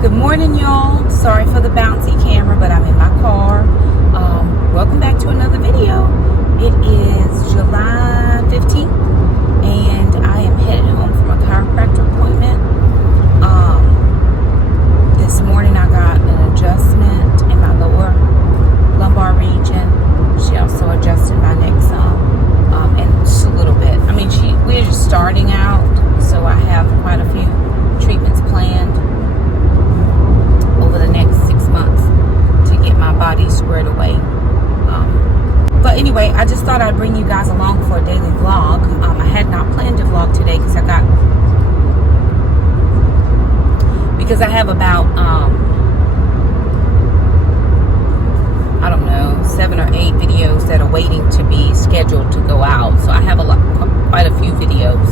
Good morning, y'all. Sorry for the bouncy camera, but I'm in my car. Welcome back to another video. It is July 15th, and I am headed home from a chiropractor appointment. This morning I got an adjustment in my lower lumbar region. She also adjusted my neck some, and just a little bit. I mean, we're just starting out, so I have quite a few treatments planned over the next 6 months to get my body squared away. But anyway, I just thought I'd bring you guys along for a daily vlog. I had not planned to vlog today because I have about I don't know, 7 or 8 videos that are waiting to be scheduled to go out. So I have quite a few videos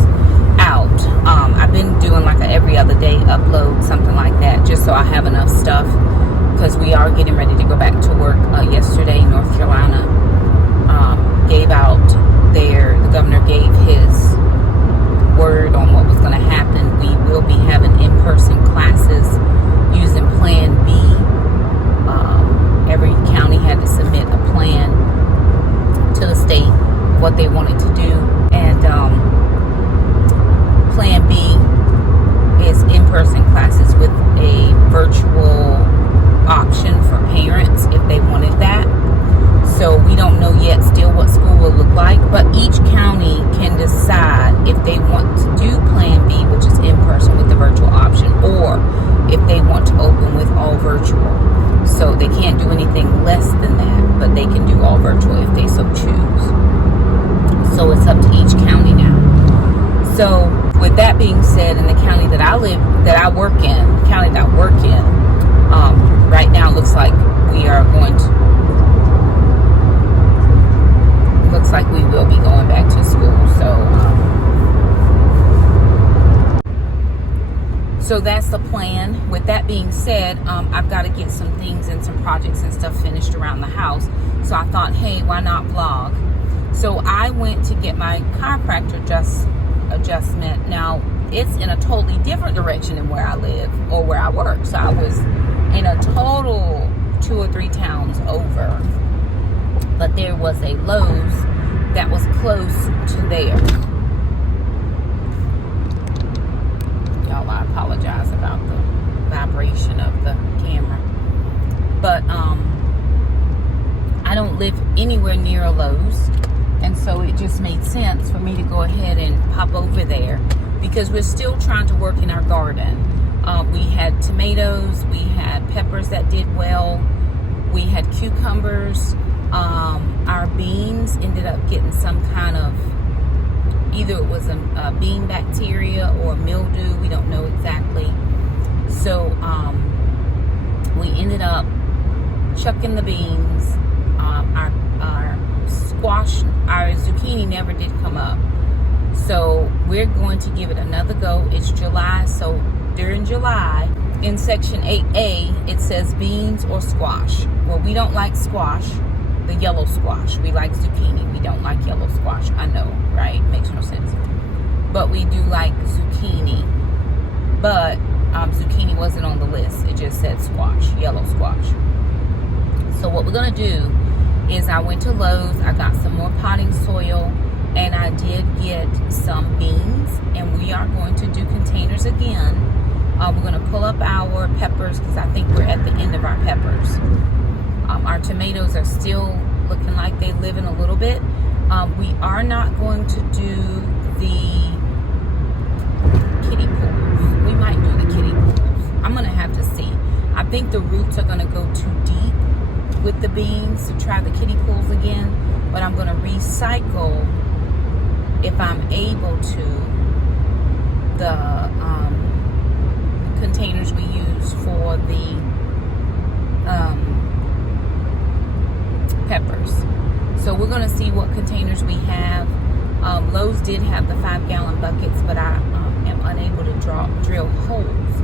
out. I've been doing like a every other day upload, something like that, just so I have enough stuff, because we are getting ready to go back to work. Yesterday, North Carolina gave out the governor gave his word on what was going to happen. We will be having in-person classes using Plan B. Every county had to submit a plan to the state, what they wanted to do, and Plan B is in-person classes with a virtual option for parents if they wanted that. So we don't know yet still what school will look like, but each county can decide if they want to do Plan B, which is in-person with the virtual option, or if they want to open with all virtual. So they can't do anything less than that, but they can do all virtual if they so choose. So it's up to each county now. So with that being said, in the county that I work in, right now it looks like we will be going back to school. So that's the plan. With that being said, I've got to get some things and some projects and stuff finished around the house. So I thought, hey, why not vlog? So I went to get my chiropractor adjustment. Now, it's in a totally different direction than where I live or where I work. So I was in a total 2 or 3 towns over. But there was a Lowe's that was close to there. Y'all, I apologize about the vibration of the camera. But I don't live anywhere near a Lowe's. And so it just made sense for me to go ahead and pop over there, because we're still trying to work in our garden. We had tomatoes, we had peppers that did well, we had cucumbers. Our beans ended up getting some kind of, either it was a bean bacteria or mildew, we don't know exactly. So we ended up chucking the beans. Our squash, our zucchini never did come up. So we're going to give it another go. It's July, so during July, in section 8A, it says beans or squash. Well, we don't like squash, the yellow squash. We like zucchini. We don't like yellow squash. I know, right? Makes no sense. But we do like zucchini. But zucchini wasn't on the list. It just said squash, yellow squash. So what we're going to do is I went to Lowe's. I got some more potting soil, and I did get some beans, and we are going to do containers again. We're going to pull up our peppers, because I think we're at the end of our peppers. Our tomatoes are still looking like they're living a little bit. We are not going to do the kiddie pools. We might do the kiddie pools. I'm going to have to see. I think the roots are going to go too deep with the beans to try the kiddie pools again. But I'm going to recycle, if I'm able to, the containers we use for the peppers. So we're going to see what containers we have. Lowe's did have the 5-gallon buckets, but I am unable to drill holes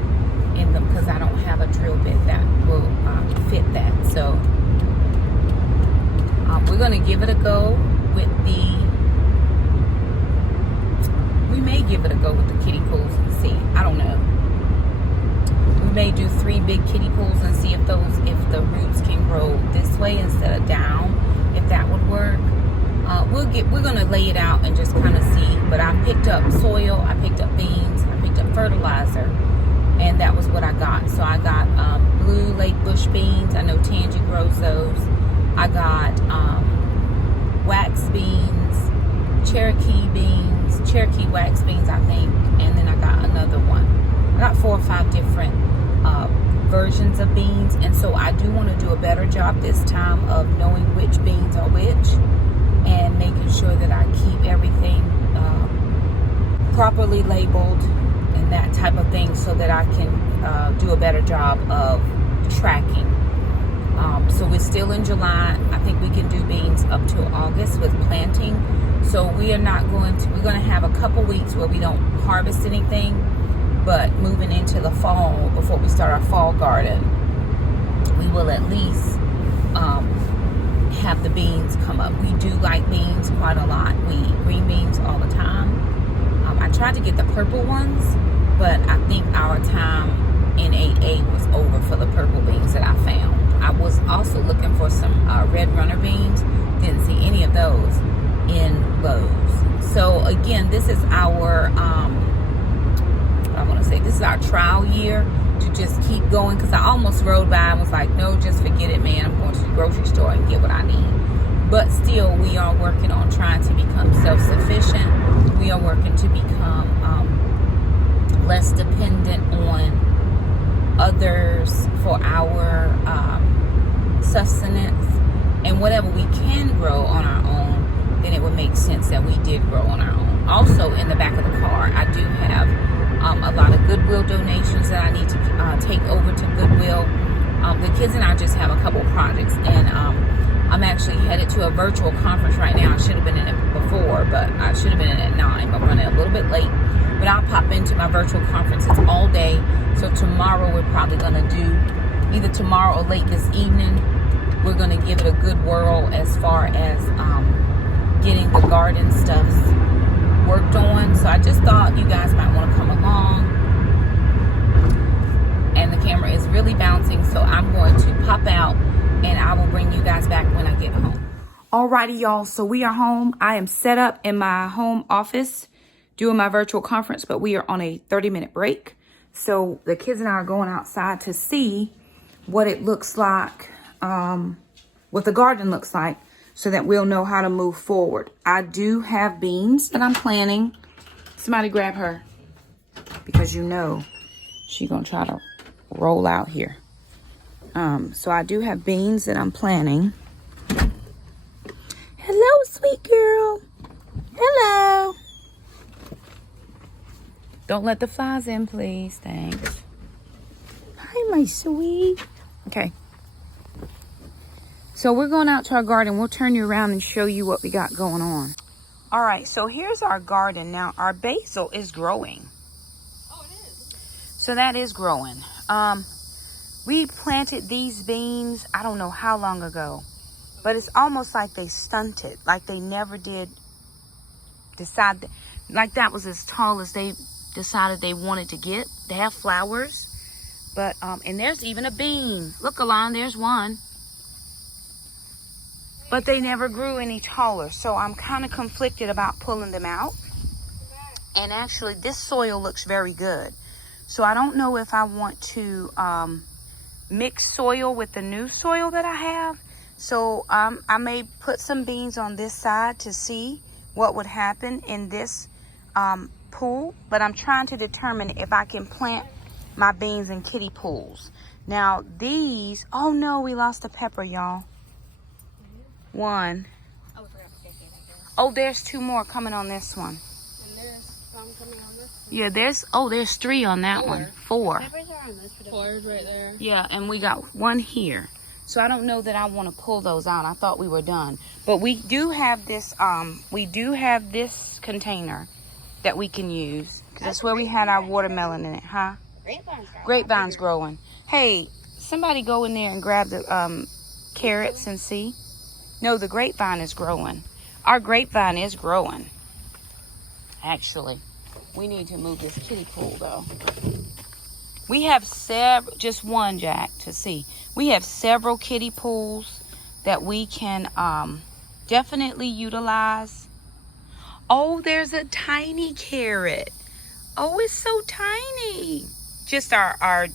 in them because I don't have a drill bit that will fit that. So we're going to give it a go with the we're gonna lay it out and just kind of see. But I picked up soil, I picked up beans, I picked up fertilizer, and that was what I got. So I got blue lake bush beans. I know Tangy grows those. I got wax beans, Cherokee wax beans, I think, and then I got another one. I got 4 or 5 different versions of beans, and so I do want to do a better job this time of knowing which beans are which and making sure that I keep everything properly labeled and that type of thing, so that I can do a better job of tracking. So we're still in July. I think we can do beans up to August with planting. So we're going to have a couple weeks where we don't harvest anything, but moving into the fall, before we start our fall garden, we will at least have the beans come up. We do like beans quite a lot. We eat green beans all the time. I tried to get the purple ones, but I think our time in 8A was over for the purple beans that I found. I was also looking for some red runner beans. Didn't see any of those in Lowe's. So again, this is our this is our trial year to just keep going, because I almost rode by and was like, no, just forget it, man. I'm going to the grocery store and get what I need. But still, we are working on trying to become self-sufficient. We are working to become less dependent on others for our sustenance. And whatever we can grow on our own, then it would make sense that we did grow on our own. Also, in the back of the car, I do have a lot of Goodwill donations that I need to take over to Goodwill. The kids and I just have a couple projects, and I'm actually headed to a virtual conference right now. I should have been in it before, but I should have been in it at 9. I'm running a little bit late, but I'll pop into my virtual conference. It's all day, so tomorrow we're probably going to do, either tomorrow or late this evening, we're going to give it a good whirl as far as getting the garden stuff worked on. So I just thought you guys might want to come along. And the camera is really bouncing, so I'm going to pop out and I will bring you guys back when I get home. Alrighty, y'all, so we are home. I am set up in my home office doing my virtual conference, but we are on a 30-minute break. So the kids and I are going outside to see what it looks like, what the garden looks like, so that we'll know how to move forward. I do have beans that I'm planting. Somebody grab her, because you know she's gonna try to roll out here. So I do have beans that I'm planting. Hello, sweet girl. Hello. Don't let the flies in, please. Thanks. Hi, my sweet. Okay. So we're going out to our garden. We'll turn you around and show you what we got going on. All right, so here's our garden. Now, our basil is growing. Oh, it is? So that is growing. We planted these beans, I don't know how long ago, but it's almost like they stunted, like they never did decide, like that was as tall as they decided they wanted to get. They have flowers, but, and there's even a bean. Look, Alon, there's one. But they never grew any taller, so I'm kind of conflicted about pulling them out. And actually, this soil looks very good. So I don't know if I want to mix soil with the new soil that I have. So I may put some beans on this side to see what would happen in this pool. But I'm trying to determine if I can plant my beans in kiddie pools. Now these, oh no, we lost a pepper, y'all. One. Oh, oh, there's 2 more coming on this one. And there's some coming on this one. Yeah, there's 3 on that one. 4. Peppers are on this one. 4 is right there. Yeah, and we got 1 here. So I don't know that I want to pull those out. I thought we were done. But we do have this container that we can use. That's where we had our watermelon in it, huh? Grapevine's growing. Hey, somebody go in there and grab the carrots and see. No, the grapevine is growing. Our grapevine is growing. Actually, we need to move this kiddie pool though. We have several, just one, Jack, to see. We have several kiddie pools that we can definitely utilize. Oh, there's a tiny carrot. Oh, it's so tiny. Just our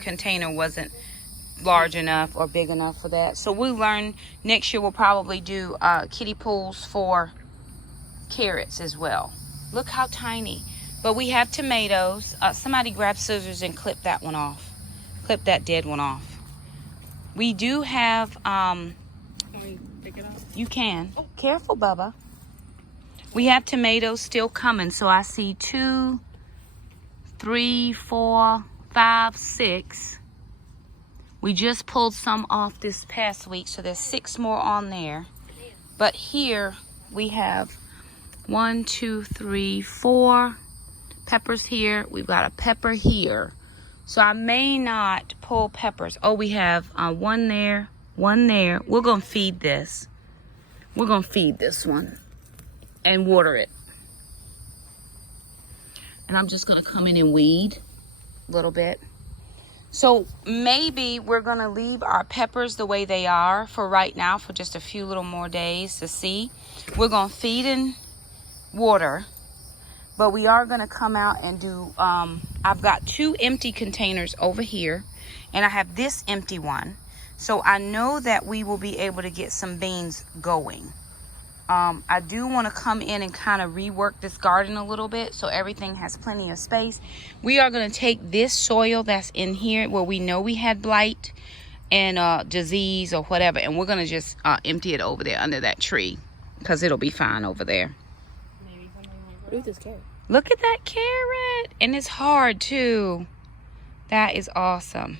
container wasn't large enough or big enough for that. So we learn next year we'll probably do kiddie pools for carrots as well. Look how tiny. But we have tomatoes. Somebody grab scissors and clip that one off. Clip that dead one off. We do have Can we pick it up? you can. Oh, careful, Bubba. We have tomatoes still coming. So I see 2, 3, 4, 5, 6. We just pulled some off this past week, so there's 6 more on there. But here we have 1, 2, 3, 4 peppers here. We've got a pepper here. So I may not pull peppers. Oh, we have 1 there, 1 there. We're going to feed this. We're going to feed this one and water it. And I'm just going to come in and weed a little bit. So maybe we're going to leave our peppers the way they are for right now for just a few little more days to see. We're going to feed and water. But we are going to come out and do, I've got 2 empty containers over here. And I have this empty one. So I know that we will be able to get some beans going. I do want to come in and kind of rework this garden a little bit so everything has plenty of space. We are going to take this soil that's in here where we know we had blight and disease or whatever, and we're going to just empty it over there under that tree because it'll be fine over there. Maybe somebody might grow this carrot. Look at that carrot. And it's hard too. That is awesome.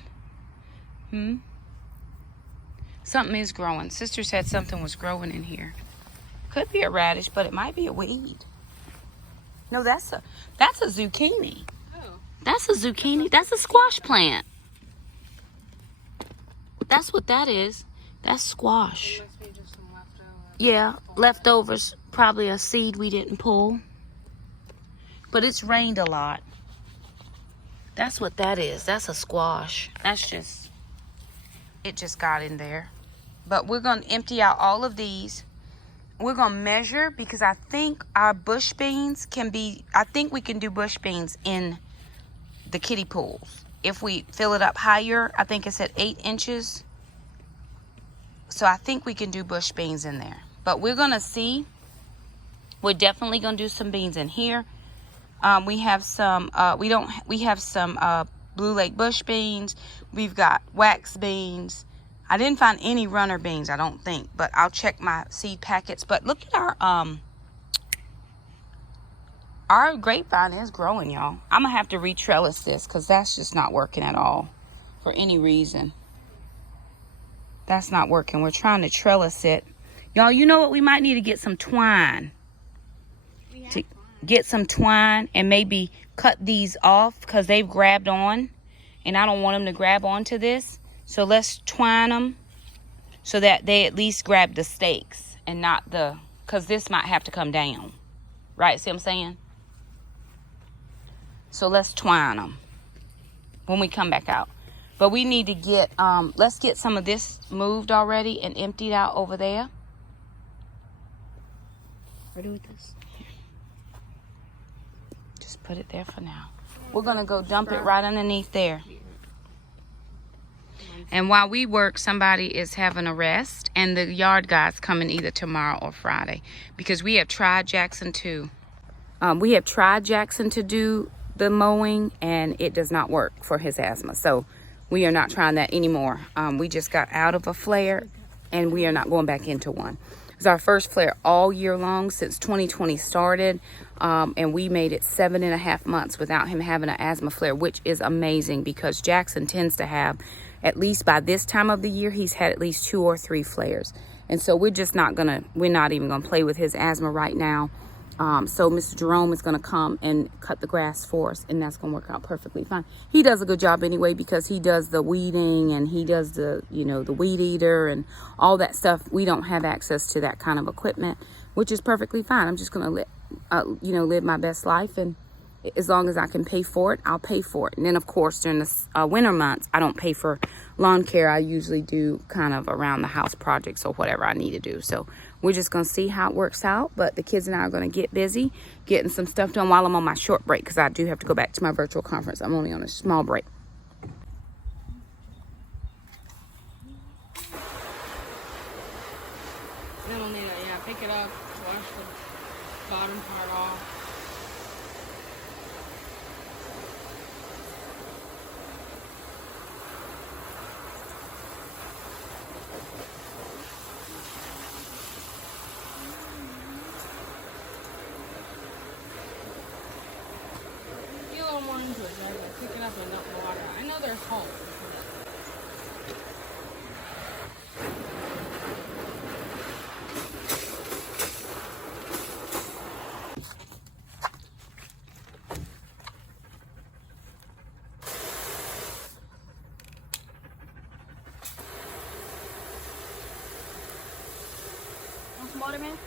Something is growing. Sister said something was growing in here. Could be a radish, but it might be a weed. No, that's a zucchini. Oh. That's a zucchini. That's a squash plant. That's what that is. That's squash. It must be just some leftovers. Yeah, leftovers. Probably a seed we didn't pull. But it's rained a lot. That's what that is. That's a squash. It just got in there. But we're going to empty out all of these. We're going to measure because I think our bush beans I think we can do bush beans in the kiddie pools. If we fill it up higher, I think it's at 8 inches. So I think we can do bush beans in there. But we're going to see. We're definitely going to do some beans in here. We have some, we have some Blue Lake bush beans. We've got wax beans. I didn't find any runner beans, I don't think, but I'll check my seed packets. But look at our grapevine is growing, y'all. I'm gonna have to re-trellis this because that's just not working at all for any reason. That's not working. We're trying to trellis it. Y'all, you know what? We might need to get some twine. Get some twine and maybe cut these off because they've grabbed on and I don't want them to grab onto this. So let's twine them so that they at least grab the stakes and not because this might have to come down. Right? See what I'm saying? So let's twine them when we come back out. But we need to get, let's get some of this moved already and emptied out over there. What do with this? Just put it there for now. We're going to go dump it right underneath there. And while we work, somebody is having a rest. And the yard guy's coming either tomorrow or Friday. Because we have tried Jackson to do the mowing. And it does not work for his asthma. So we are not trying that anymore. We just got out of a flare. And we are not going back into one. It's our first flare all year long since 2020 started. And we made it 7.5 months without him having an asthma flare, which is amazing because Jackson tends to have, at least by this time of the year, he's had at least 2 or 3 flares. And so we're not even gonna play with his asthma right now. So Mr. Jerome is gonna come and cut the grass for us, and that's gonna work out perfectly fine. He does a good job anyway because he does the weeding and he does the weed eater and all that stuff. We don't have access to that kind of equipment, which is perfectly fine. I'm just gonna live my best life, and as long as I can pay for it, I'll pay for it. And then of course during the winter months, I don't pay for lawn care. I usually do kind of around the house projects or whatever I need to do. So we're just going to see how it works out. But the kids and I are going to get busy getting some stuff done while I'm on my short break, because I do have to go back to my virtual conference. I'm only on a small break. Then we'll need to, yeah, pick it up, wash the bottom part off. Be a little more into it, right? Like, pick it up and dump the water. I know there's holes. Want some water, man?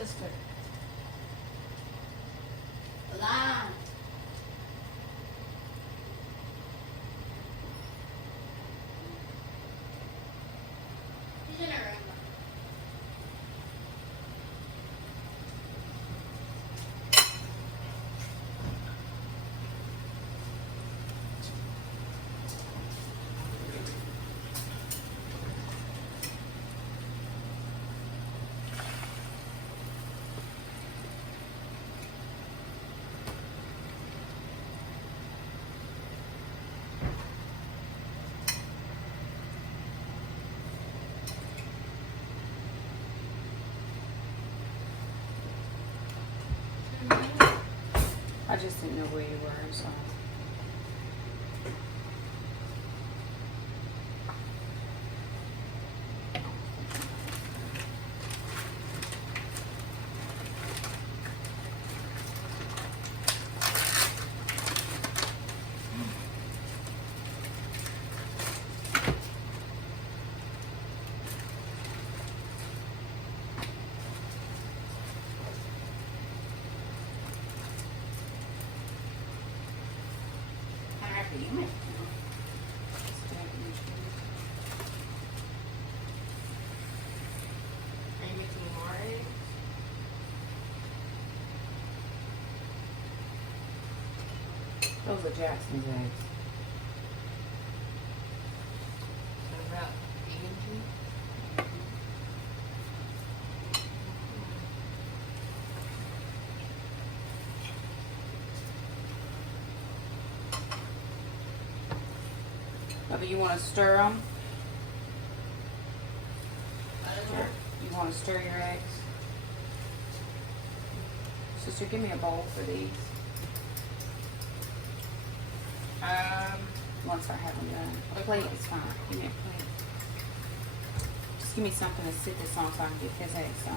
sister. Leland. He's in her room. I just didn't know where you were, so. Are you making more eggs? Those are Jackson's eggs. About Angie? Bubba, you want to stir them? You want to stir your eggs? Sister, give me a bowl for these. Once I have them done. A plate is fine. Give me a plate. Just give me something to sit this on so I can get his eggs done.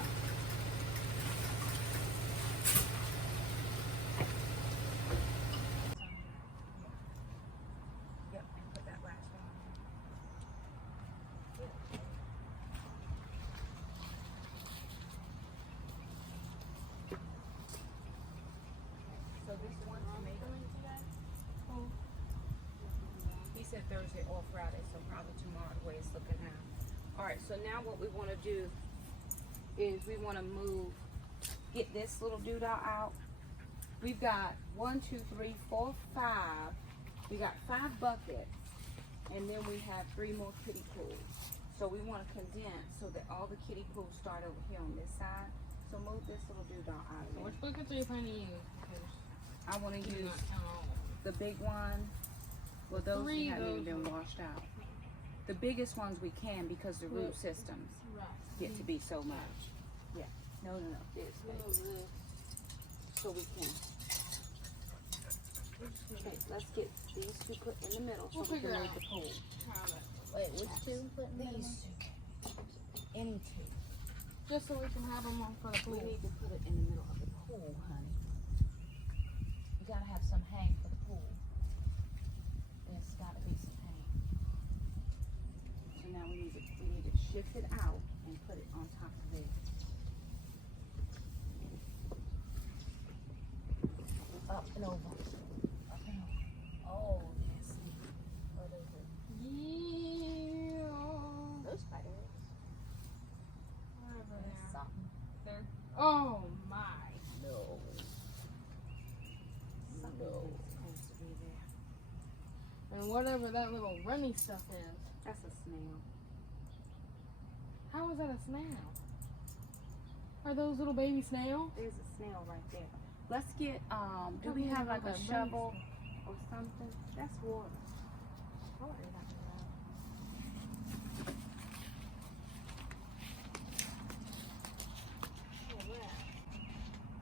Yep, and put that last one on. So this one tomato today? Oh. He said Thursday or Friday, so probably tomorrow the way it's looking now. Alright, so now what we want to do is we want to get this little doodah out. We've got 1, 2, 3, 4, 5. We got 5 buckets, and then we have 3 more kiddie pools. So we want to condense so that all the kiddie pools start over here on this side. So move this little doodah out of So there. which buckets are you planning to use? Because I want to you do use not count all of them. the big one. Well, those 3 haven't even goes been washed out. The biggest ones we can because the root systems Right. get to be so much. Yeah. No. This big. So we can. Okay, let's get these 2 put in the middle so We'll we can figure make out. the pool. Wait, which two put in the middle? These 2. Any 2. Just so we can have them on for the We pool. need to put it in the middle of the pool, honey. You gotta have some hang for the pool. There's gotta be some hang. So now we need to shift it out and put it on top of there. Up and over. Up and over. Oh, yes. Or those are Yeah. those spiders? Whatever they There's are. something. There. Oh my. No. Something is supposed to be there. And whatever that little runny stuff is. That's a snail. How is that a snail? Are those little baby snails? There's a snail right there. Let's get, do Oh, we yeah, have like a okay, shovel or something? That's water.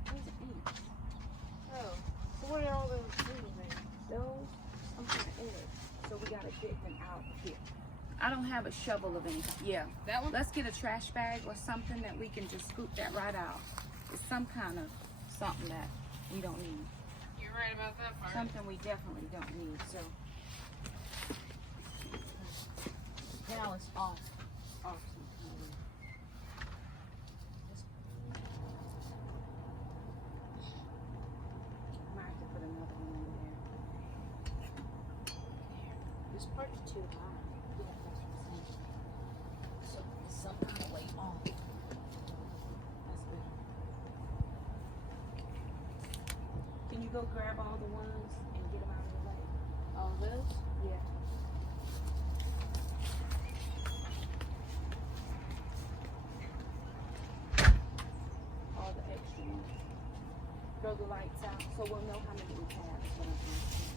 There's ants. Oh, so what are all those things there? Those, some kind of eggs. So we gotta dig them out here. I don't have a shovel of any kind. Yeah. That one? Let's get a trash bag or something that we can just scoop that right out. It's some kind of something that we don't need. You're right about that part. Something we definitely don't need. So now it's off some kind of. This part's too high. Yeah, that's what I'm saying. So it's some kind of weight on. That's better. Can you go grab all the ones and get them out of the way? All those? Yeah. All the extra ones. Throw the lights out so we'll know how many we have. Is what I'm asking.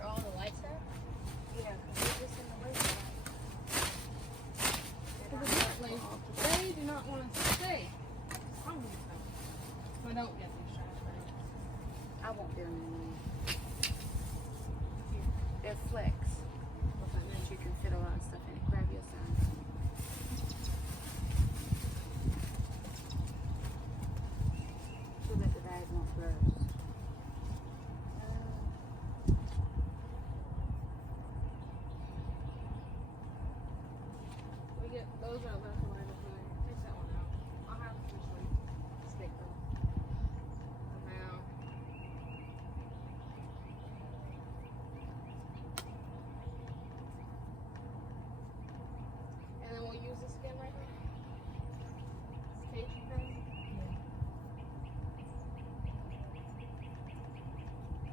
Are all the lights out? Yeah, because they're just in the way. Evidently, they do not want us to stay. I'm gonna stay. We don't get these trash bags. I won't do them anymore. They're flex. What's that mean? You can fit a lot of stuff in it. Grab your size. So that the bag won't burst. We get those are left and right over there. Take that one out. I'll have to just like stick them. Now. And then we'll use this again right here. This cage thing.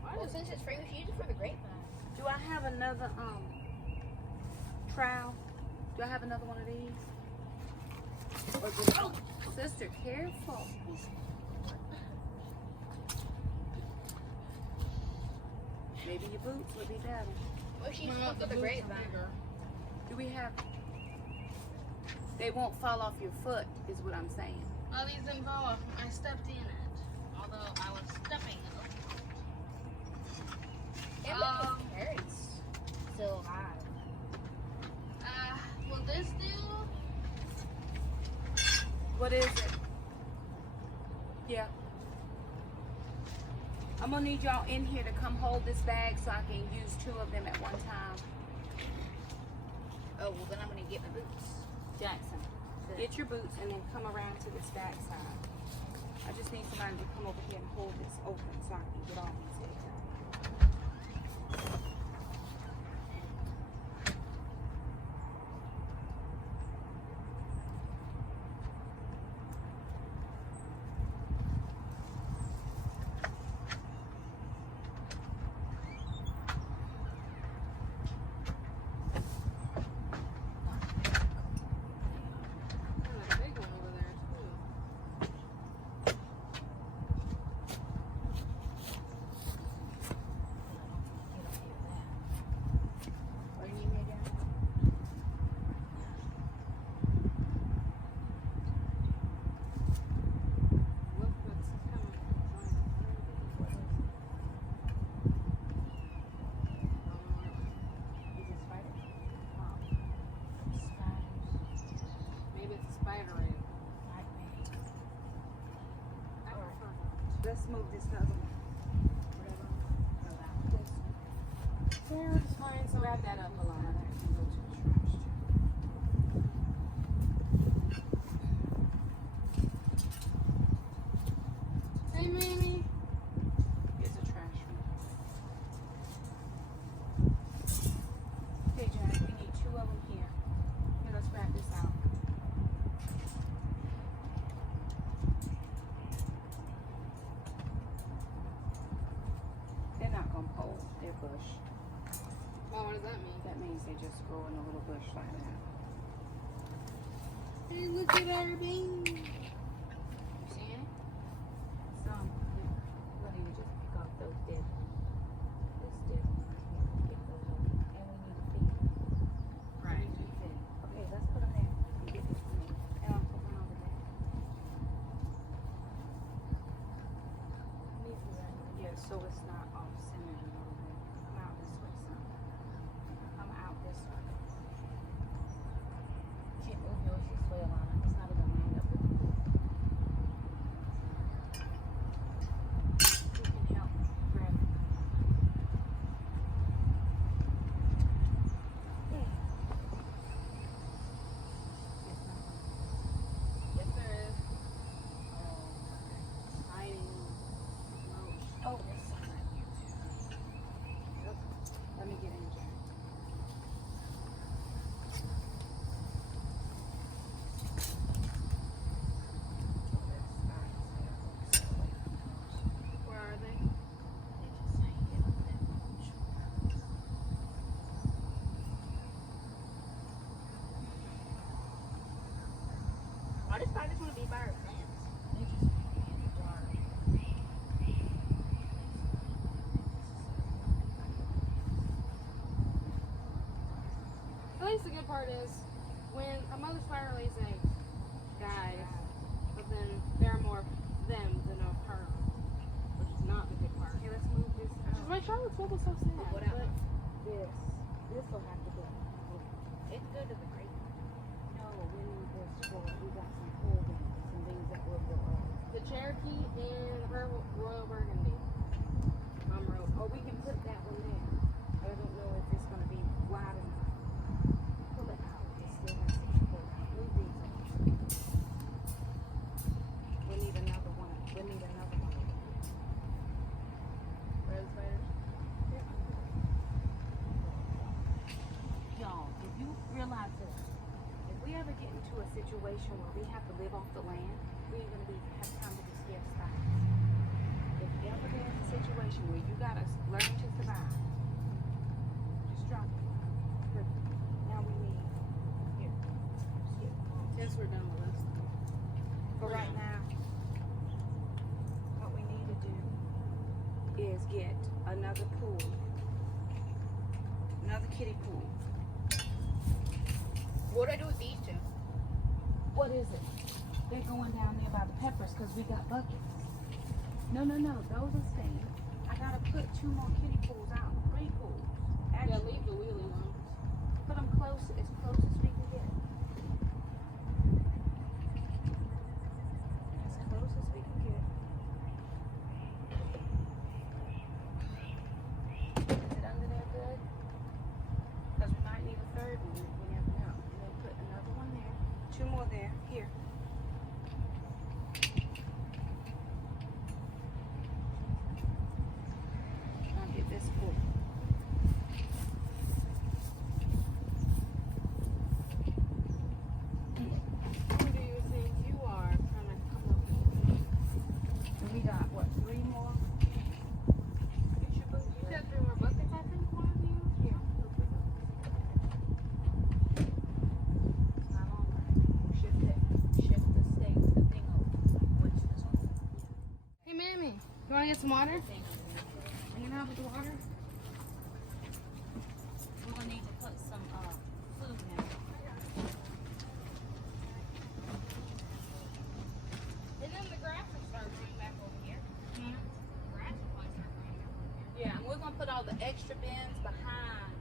Why Well, does since it's free, we should use it for the grapevine. Do I have another trowel? Do I have another one of these? Or just, oh, sister, careful. Maybe your boots would be better. We should use No, it for the boots are grapevine. bigger. Do we have? They won't fall off your foot, is what I'm saying. Well, these didn't fall off. I stepped in it. Although I was stepping it. It carries so high. Will this do? What is it? Yeah. I'm gonna need y'all in here to come hold this bag so I can use 2 of them at one time. Oh, well then I'm gonna get my boots. Jackson, get your boots and then come around to this back side. I just need somebody to come over here and hold this open so I can get all these eggs out. There's a big one over there too. What do you need down? Look what's coming. Is it spider? Maybe it's a spider ant. I prefer not. Let's move this other one. Whatever. This one. There, just find some. Grab that up, Alana. That can go to the trash. Hey, Mimi. Here's a trash one. Okay, Jack, we need 2 of them here. Here, let's wrap this out. They're not gonna pole. They're bush. Oh, what does that mean? That means they just grow in a little bush like that. Hey, look at our bean. You seeing it? Some, what do you just pick off those dead ones? This dead one right here. Pick those off. And we need to feed them. Right. Okay, let's put them there. You get this one in. And I'll put one over there. Yeah, so it's not off centered a little bit. Come out this way, son. Come out this way. Can't move yours this way, Alana. It's not gonna line up with you. Birds probably just want to be birds. They just in the dark. At least the good part is when a mother spider lays eggs, guys, but then there are more of them than of her, which is not the good part. Okay, let's move this Which is out. why Charlotte's looking so sad. What But else? this will have to go. It's good to the great. No, we need this for, we got some holdings, some things that will go up. The Cherokee and her Royal Burgundy. Or we can put that one there. I don't know if it's going to be wide enough. Pull it out. It still has to be pulled out. Move these over. We need another one. We need another one. Rose spiders? Y'all, if you realize this, if we ever get into a situation where we have to live off the land, we ain't gonna have time to be scared of spiders. If ever there's a situation where you gotta learn to survive, just drop it. Perfect. Now we need here. Yes, we're done with this. For right now, what we need to do is get another pool, another kiddie pool. What do I do with these two? What is it? They're going down there by the peppers because we got buckets. No, those are staying. I gotta put 2 more kiddie pools out. 3 pools. Yeah, Actually, leave the wheelie ones. put them close as we can get. As close as we can get. Is it under there good? Because we might need a third one. We never know. And then put another one there. 2 more there. Here. I'll get this pool. Who do you think you are trying to come up with? And we got what, 3 more? You said 3 more buckets, I think, one of you? Here. It's not on right. Shift the stake, the thing over. Which is on Hey, Mammy, you want to get some water? the thing over there. You can have the water? We're gonna need to put some food now. And then the grass will start growing back over here. Hmm? The grass will probably start growing back over here. Yeah, and we're gonna put all the extra bins behind.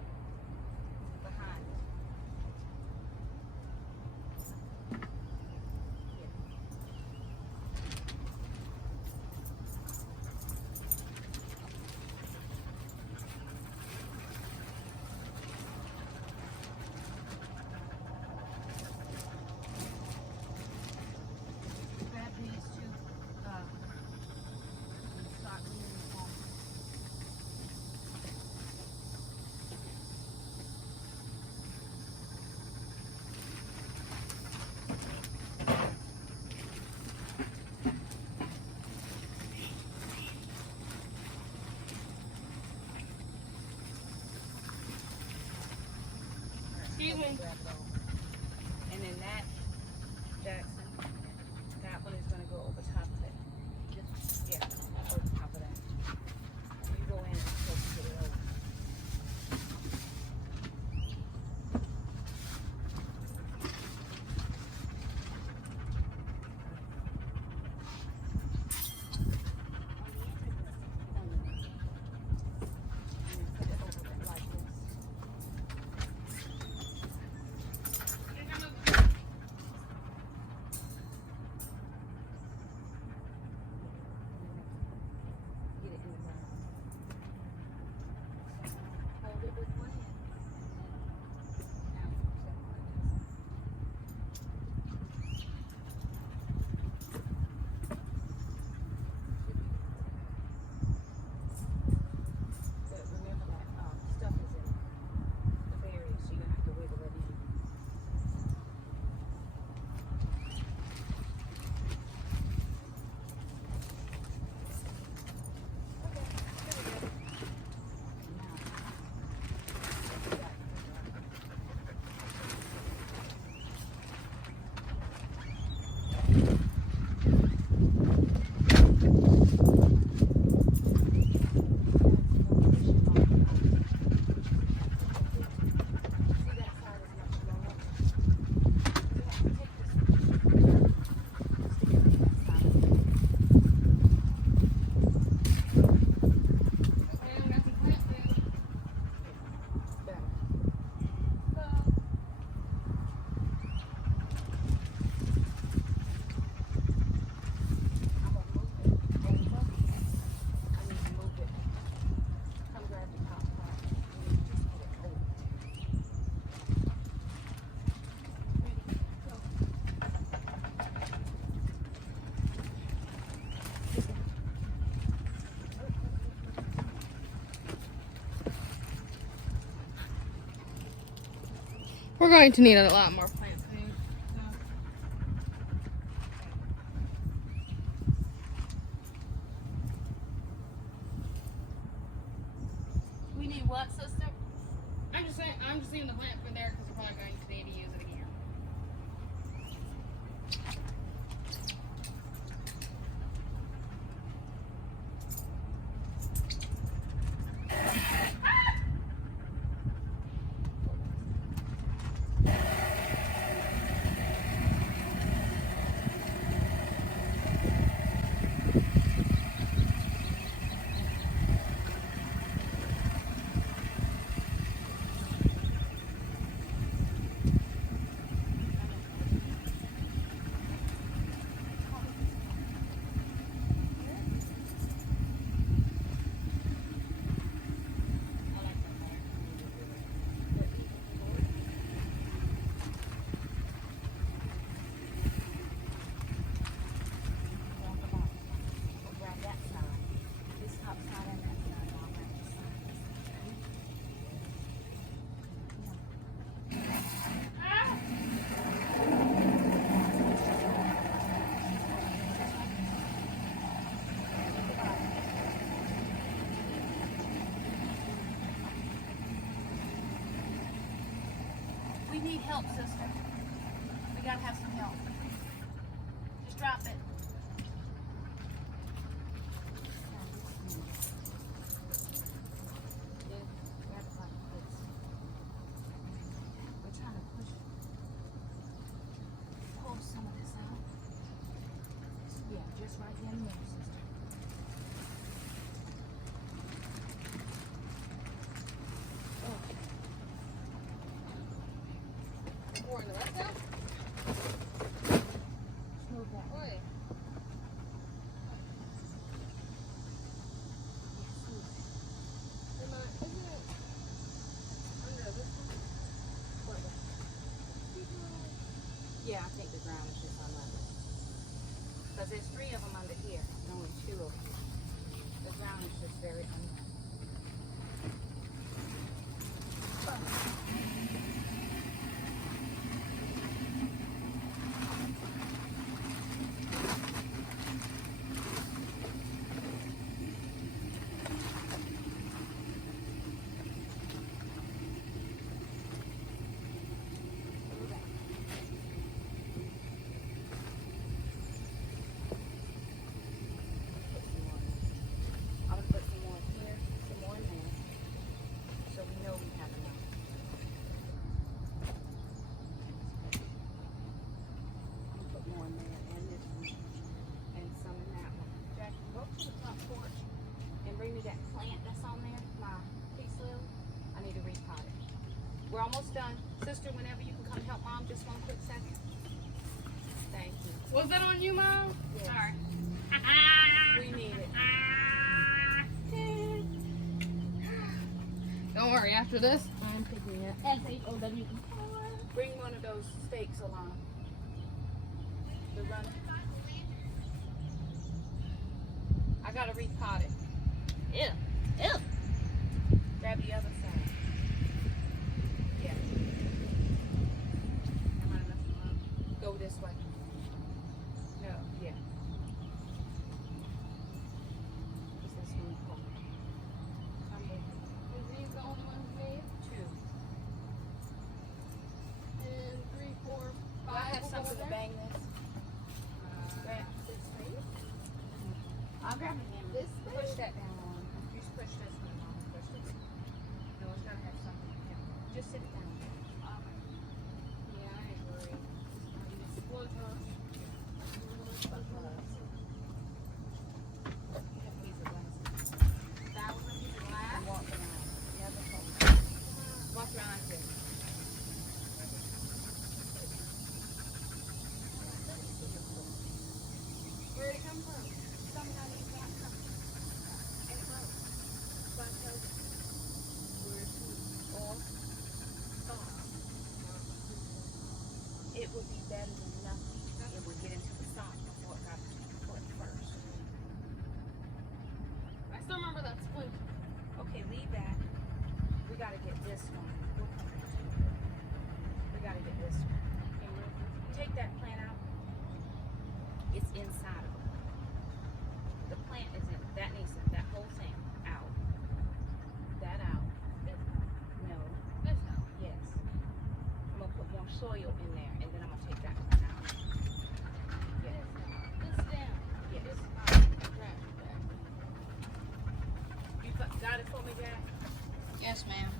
Grab these 2 and start moving them on. Excuse me. Grab it all. And then that, Jackson, that one is gonna go over top of it. Yeah, over top of that. You go in and supposed to get it over. And then put it over it like this. We're going to need a lot more plant food. We need what, sister? I'm just seeing the plant food there because we're probably going to need to use it again. We need help, sister. We gotta have some help. Just drop it. We're trying to pull some of this out. Yeah, just right there in the middle, sister. Pouring the rest out? Move that. Oi. Isn't it under this one? Yeah, I think the ground is just unlevel. Because there's 3 of them under here, and only 2 over here. The ground is just very unlevel. I'm gonna put some more here, some more in there, so we know we have enough. I'm gonna put more in there and this one, and some in that one. Jackie, go to the front porch and bring me that plant that's on there, my peace lily. I need to repot it. We're almost done. Sister, whenever you can come help Mom, just 1 quick second. Thank you. Was that on you, Mom? Yes. Sorry. We need it. Don't worry, after this, I'm picking it. SHOW. Bring one of those stakes along. The run. I gotta repot it. Ew. Ew. Grab the other side. Yeah. Am I messing up? Go this way. No, yeah. Is this one cold? Come with me. Is these the only ones made? 2. And 3, 4, 5. Do I have something to bang this? Grab this space. I'll grab a hammer. This Push that down on. Just push this one on. Push this. No, it's gotta have something. Just sit it down. Yeah, I agree. Split her. Walk around here. Where did it come from? Somebody got something. And it broke. So I told you. Or stop. It would be better than nothing. It would get into the sock before it got to the foot first. I still remember that splinter. Okay, leave that. We gotta get this one. We'll come back to it. We soil in there, and then I'm gonna take that one out. This down. Yes. This right. You got it for me, Jack? Yes, ma'am.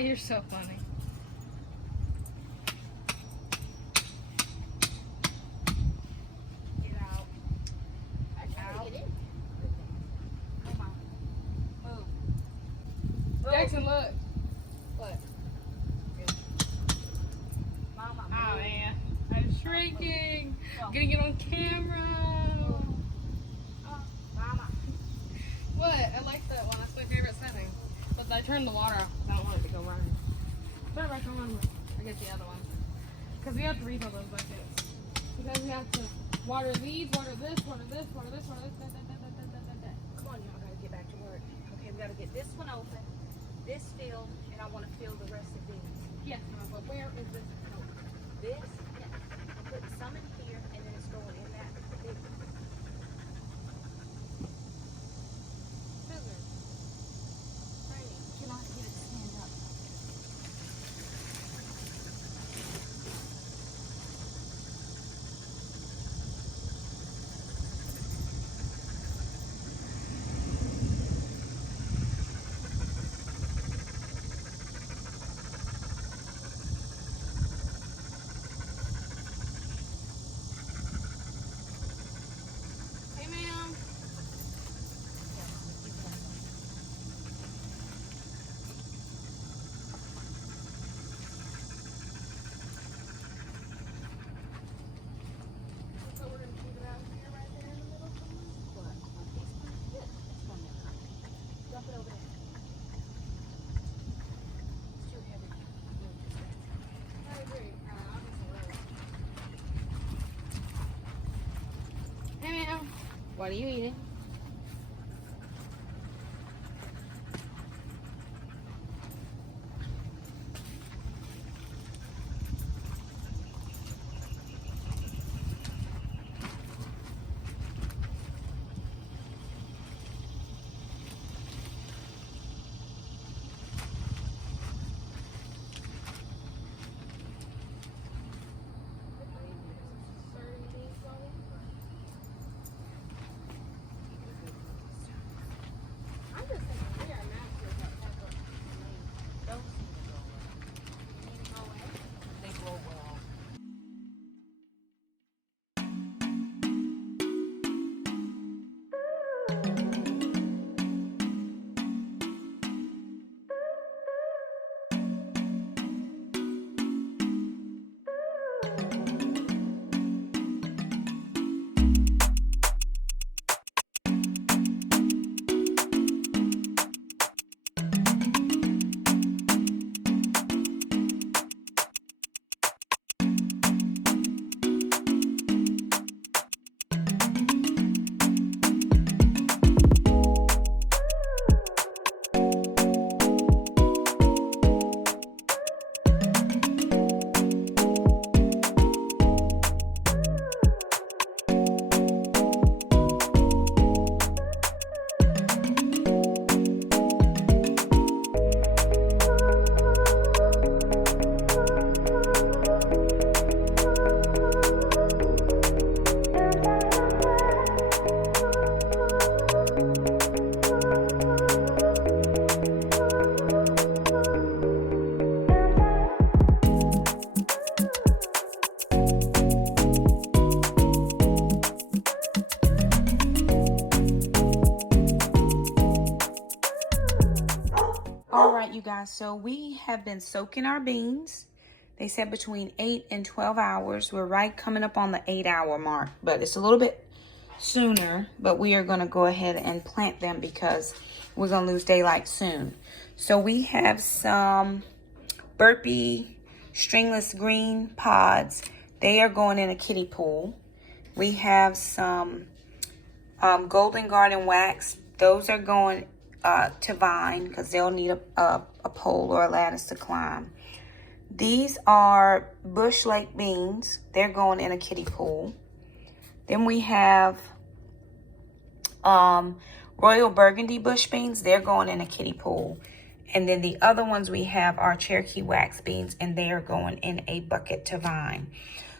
You're so funny. Get out. Out. Get in. Come on. Move. Jackson, look. What? Mama, Oh, move. man. I'm shrieking. I'm getting it on camera. Mama. What? I like that one. That's my favorite setting. But I turned the water off because I don't want it to go running. Turn it back on. I get the other one. Because we have to refill those buckets. Because we have to water these, water this, water this, water this, water this, Come on, y'all gotta get back to work. Okay, we gotta get this one open, this filled, and I want to fill the rest of these. Yes, Mom, but where is this? This, yeah. I'm putting some in here, and then it's going in that big one. Scissors. Tiny. You know how to get it to stand up. Hey, ma'am. So we're going to keep it out here right there in the middle? What? On this one? Yeah, it's going there. Dump it over there. It's too heavy. Move this way. I agree. I'll just roll. Hey, ma'am. What are you eating? I'm just thinking we are masters at pepper. Those need to go away. They grow well. All right, you guys, so we have been soaking our beans. They said between 8 and 12 hours. We're right coming up on the 8-hour mark, but it's a little bit sooner, but we are going to go ahead and plant them because we're going to lose daylight soon. So we have some burpee stringless green pods. They are going in a kiddie pool. We have some Golden Garden wax. Those are going to Vine because they'll need a pole or a lattice to climb. These are Bush Lake beans. They're going in a kiddie pool. Then we have Royal Burgundy bush beans. They're going in a kiddie pool. And then the other ones we have are Cherokee wax beans, and they are going in a bucket to Vine.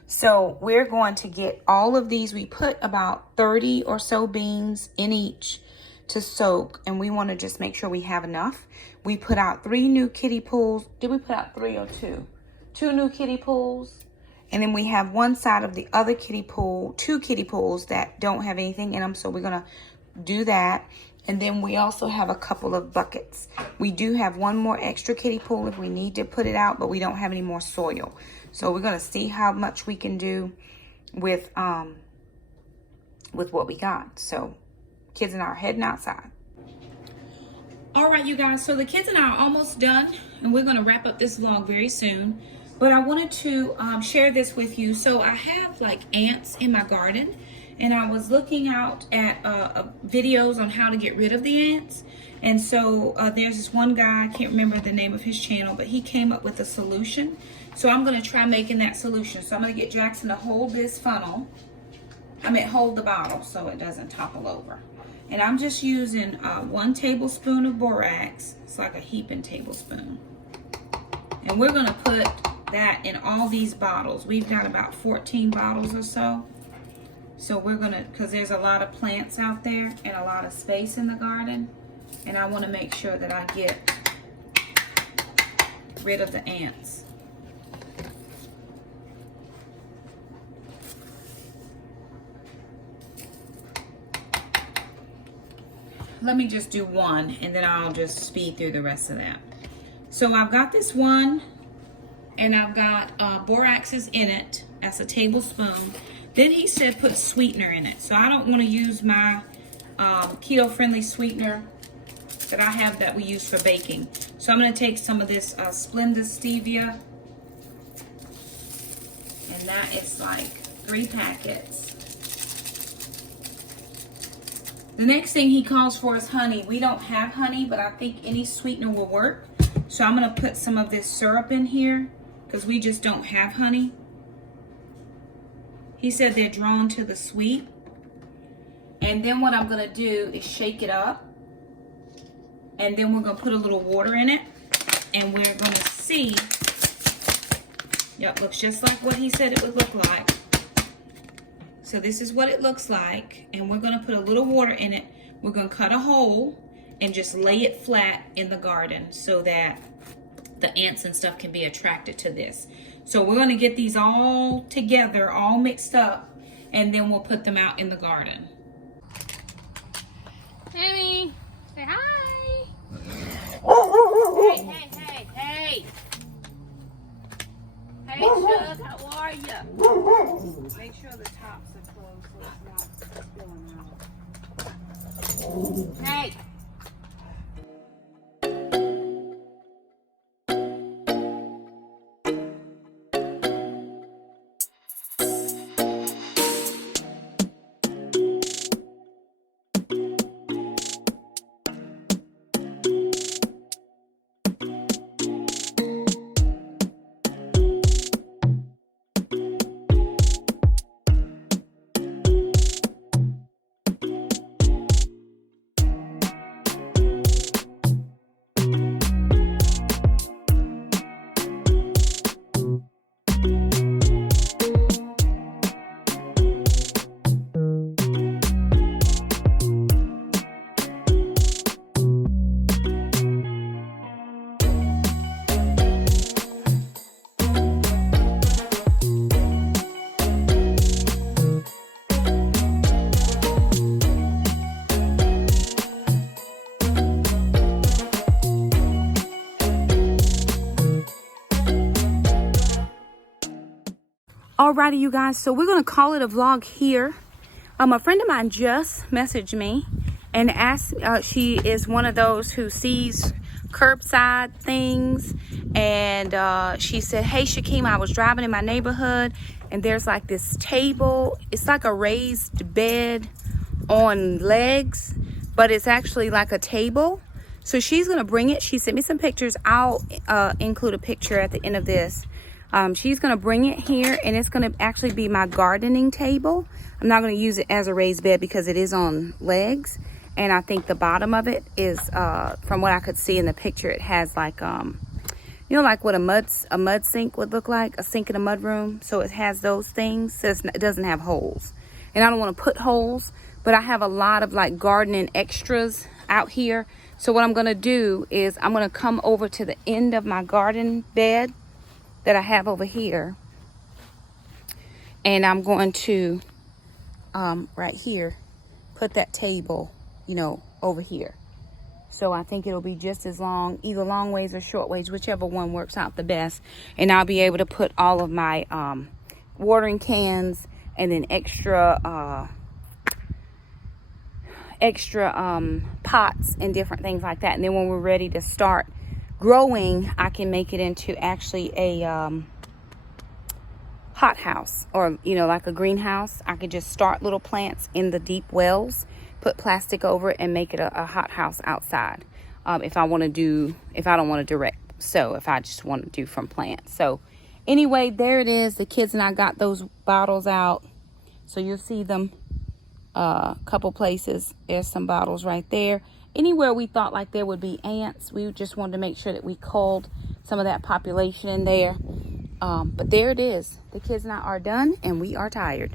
So we're going to get all of these. We put about 30 or so beans in each to soak, and we want to just make sure we have enough. We put out 3 new kiddie pools. Did we put out 3 or 2? 2 new kiddie pools. And then we have one side of the other kiddie pool, 2 kiddie pools that don't have anything in them. So we're going to do that. And then we also have a couple of buckets. We do have one more extra kiddie pool if we need to put it out, but we don't have any more soil. So we're going to see how much we can do with what we got. So kids and I are heading outside. All right, you guys. So the kids and I are almost done, and we're going to wrap up this vlog very soon. But I wanted to share this with you. So I have like ants in my garden, and I was looking out at videos on how to get rid of the ants. And so there's this one guy, I can't remember the name of his channel, but he came up with a solution. So I'm going to try making that solution. So I'm going to get Jackson to hold this funnel. Hold the bottle so it doesn't topple over. And I'm just using 1 tablespoon of borax. It's like a heaping tablespoon. And we're going to put that in all these bottles. We've got about 14 bottles or so. So we're going to, because there's a lot of plants out there and a lot of space in the garden. And I want to make sure that I get rid of the ants. Let me just do 1, and then I'll just speed through the rest of that. So I've got this 1, and I've got borax is in it. That's a tablespoon. Then he said put sweetener in it. So I don't want to use my keto-friendly sweetener that I have that we use for baking. So I'm going to take some of this Splenda stevia, and that is like 3 packets. The next thing he calls for is honey. We don't have honey, but I think any sweetener will work. So I'm going to put some of this syrup in here because we just don't have honey. He said they're drawn to the sweet. And then what I'm going to do is shake it up. And then we're going to put a little water in it. And we're going to see. Yep, looks just like what he said it would look like. So this is what it looks like, and we're going to put a little water in it. We're going to cut a hole and just lay it flat in the garden so that the ants and stuff can be attracted to this. So we're going to get these all together, all mixed up, and then we'll put them out in the garden. Sammy, say hi. Hey. Hey, Shug, how are you? Make sure the tops are closed so it's not spilling out. Hey. Alrighty, you guys, so we're gonna call it a vlog here. A friend of mine just messaged me and asked, she is one of those who sees curbside things, and she said, hey Shakema, I was driving in my neighborhood and there's like this table, it's like a raised bed on legs, but it's actually like a table. So she's gonna bring it. She sent me some pictures. I'll include a picture at the end of this. She's gonna bring it here, and it's gonna actually be my gardening table. I'm not gonna use it as a raised bed because it is on legs, and I think the bottom of it is, from what I could see in the picture, it has like, you know, like what a mud sink would look like, a sink in a mud room. So it has those things. So it doesn't have holes, and I don't want to put holes, but I have a lot of like gardening extras out here. So what I'm gonna do is I'm gonna come over to the end of my garden bed that I have over here, and I'm going to right here put that table, you know, over here. So I think it'll be just as long, either long ways or short ways, whichever one works out the best. And I'll be able to put all of my watering cans and then extra pots and different things like that. And then when we're ready to start growing, I can make it into actually a hothouse, or, you know, like a greenhouse. I could just start little plants in the deep wells, put plastic over it, and make it a hothouse outside. If I want to do, if I don't want to direct, so if I just want to do from plants. So anyway, there it is. The kids and I got those bottles out, so you'll see them a couple places. There's some bottles right there. Anywhere we thought like there would be ants, we just wanted to make sure that we culled some of that population in there. But there it is. The kids and I are done, and we are tired.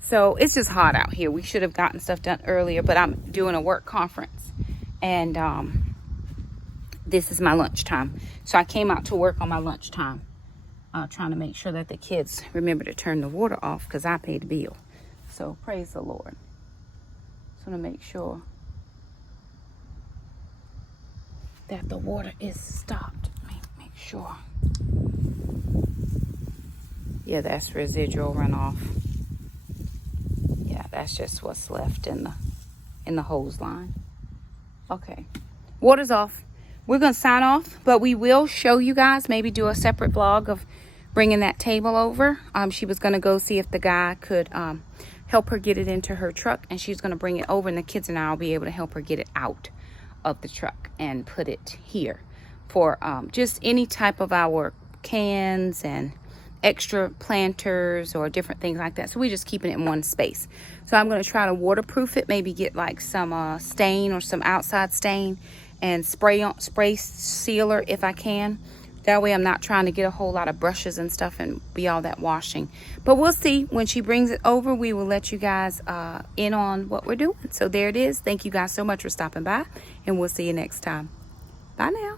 So it's just hot out here. We should have gotten stuff done earlier, but I'm doing a work conference, and this is my lunchtime. So I came out to work on my lunchtime, trying to make sure that the kids remember to turn the water off, because I paid the bill. So praise the Lord. So to make sure that the water is stopped. Make sure. Yeah, that's residual runoff. Yeah, that's just what's left in the hose line. Okay, water's off. We're gonna sign off, but we will show you guys, maybe do a separate vlog of bringing that table over. She was gonna go see if the guy could help her get it into her truck, and she's gonna bring it over, and the kids and I will be able to help her get it out of the truck and put it here for just any type of our cans and extra planters or different things like that. So we're just keeping it in one space. So I'm going to try to waterproof it, maybe get like some stain or some outside stain and spray sealer if I can. That way I'm not trying to get a whole lot of brushes and stuff and be all that washing. But we'll see. When she brings it over, we will let you guys in on what we're doing. So there it is. Thank you guys so much for stopping by, and we'll see you next time. Bye now.